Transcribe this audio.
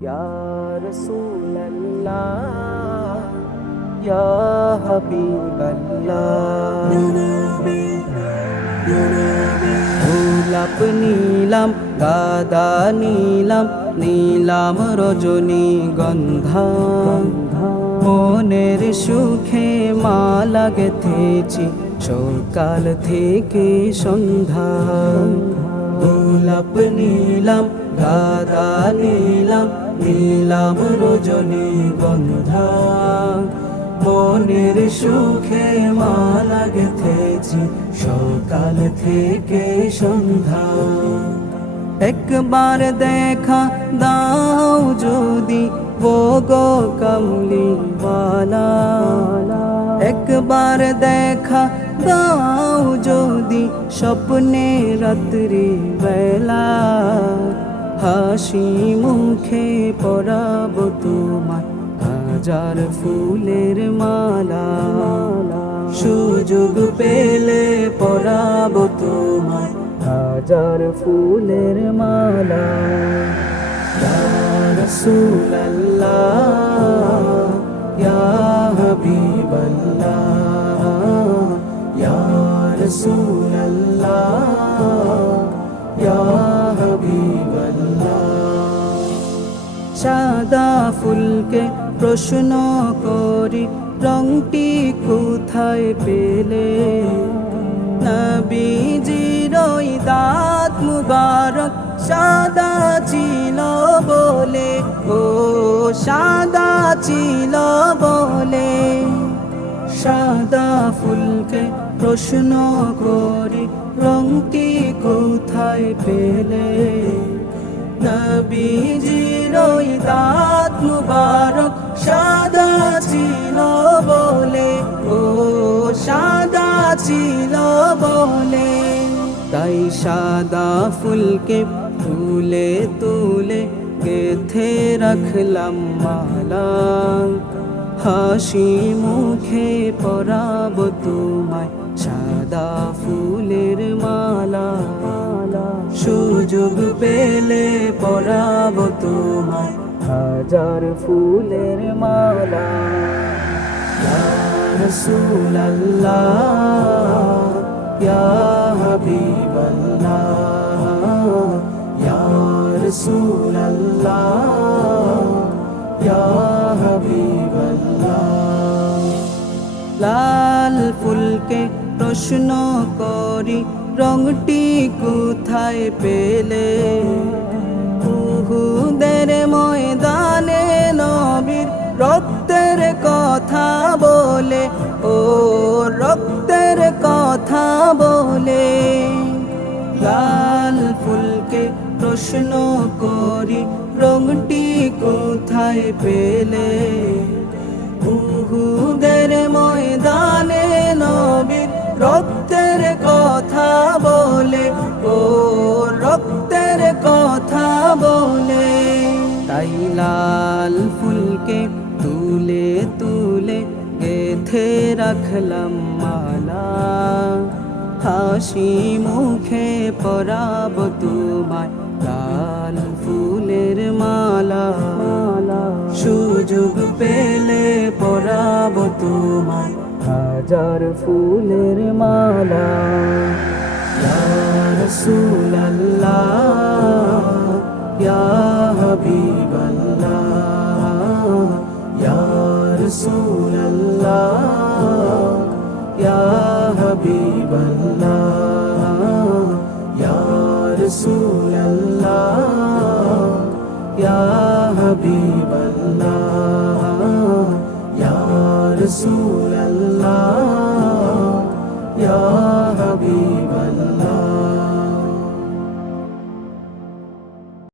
ইয়া রাসূলাল্লাহ ইয়া হাবিবাল্লাহ গোলাপ নিলাম গাদা নিলাম নীলাম রজনীগন্ধা মনের সুখে মালা গেথেছি সকাল থেকে সন্ধ্যা গোলাপ নিলাম গাদা নিলাম নীলাম রজনীগন্ধা মনের সুখে মালা গেথেছি সকাল থেকে সন্ধ্যা একবার দেখা দাও যদি ও গো কমলিওয়ালা একবার দেখা দাও যদি স্বপ্নে রাত্রি বেলা হাসি মুখে পরাব তোমার হাজার ফুলের মালা সুযোগ পেলে পরাব তোমার হাজার ফুলের মালা ইয়া রাসূলাল্লাহ ইয়া হাবিবাল্লাহ ইয়া রাসূলাল্লাহ ইয়া হাবিবাল্লাহ সাদা ফুলকে প্রশ্ন করি রংটি কোথায় পেলে নবীজির ওই দাঁত মুবারক সাদা ছিল বলে ও সাদা ছিল বলে সাদা ফুলকে প্রশ্ন করি রংটি কোথায় পেলে নবীজির ওই দাঁত মুবারক সাদা ছিল বলে ও সাদা ছিল বলে তাই সাদা ফুলকে তুলে তুলে গেথে রাখলাম মালা হাসি মুখে পরাব তোমায় সাদা ফুলের মালা সুযোগ পেলে পরাব তোমায় হাজার ফুলের মালা ইয়া রাসূলাল্লাহ ইয়া হাবিবাল্লাহ ইয়া রাসূলাল্লাহ ইয়া হাবিবাল্লাহ লাল ফুলকে প্রশ্ন করি রংটি কোথায় পেলে উহুদের ময়দানে নবীর রক্তের কথা বলে ও রক্তের কথা বলে লাল ফুলকে প্রশ্ন করি রংটি কোথায় পেলে উহুদের ময়দানে নবীর রক্তের কথা বলে ও রক্তের কথা বলে তাই লাল ফুলকে তুলে তুলে গেথে রাখলাম মালা হাসি মুখে পরাব তোমায় লাল ফুলের মালা সুযোগ পেলে পরাব তোমায় হাজার ফুলের মালা ইয়া রাসূলাল্লাহ ইয়া হাবিবাল্লাহ ইয়া রাসূলাল্লাহ ইয়া হাবিবাল্লাহ ইয়া রাসূলাল্লাহ ইয়া হাবিবাল্লাহ ইয়া রাসূল